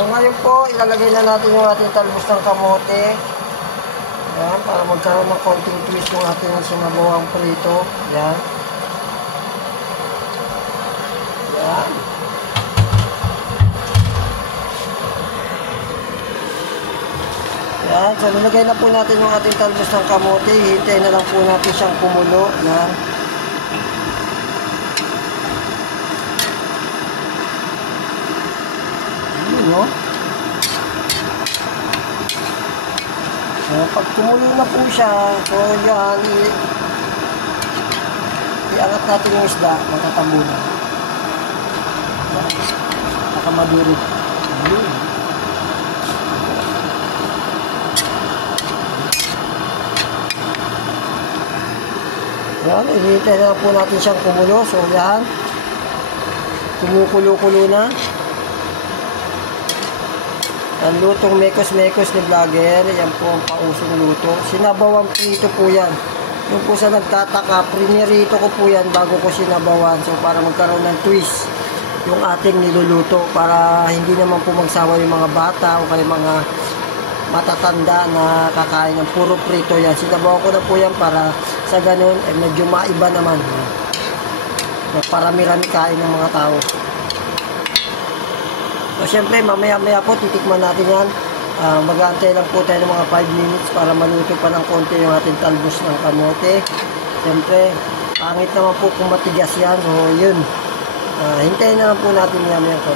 So ngayon po, ilalagay na natin yung ating talbos ng kamote. Yan, para magkaroon ng konting twist yung ating sinabawang prito. Yan. Yan. Yan. So nilagay na po natin yung ating talbos ng kamote. Hintayin na lang po natin siyang kumulo. Yan. No? So, pag kumulo na po siya, so yan, iangat natin yung isda, matatabo na. Baka madurit. Yan, ihintay na po natin siyang kumulo. So yan, kumukulo-kulo na. Ang lutong mekos-mekos ni vlogger, yan po ang pausong luto. Sinabawang prito po yan. Yung po sa nagtataka, prinirito ko po yan bago ko sinabawan. So para magkaroon ng twist yung ating niluluto. Para hindi naman po magsawa yung mga bata o kaya mga matatanda na kakain ng puro prito yan. Sinabawan ko na po yan para sa ganun, medyo maiba naman. Parami-rami kain ng mga tao. So, syempre, mamaya-maya po, titikman natin yan. Mag-aantay lang po tayo ng mga 5 minutes para maluto pa ng konti yung ating talbos ng kamote. Syempre, pangit naman po kung matigas yan. So, yun. Hintayin na lang po natin mamaya po.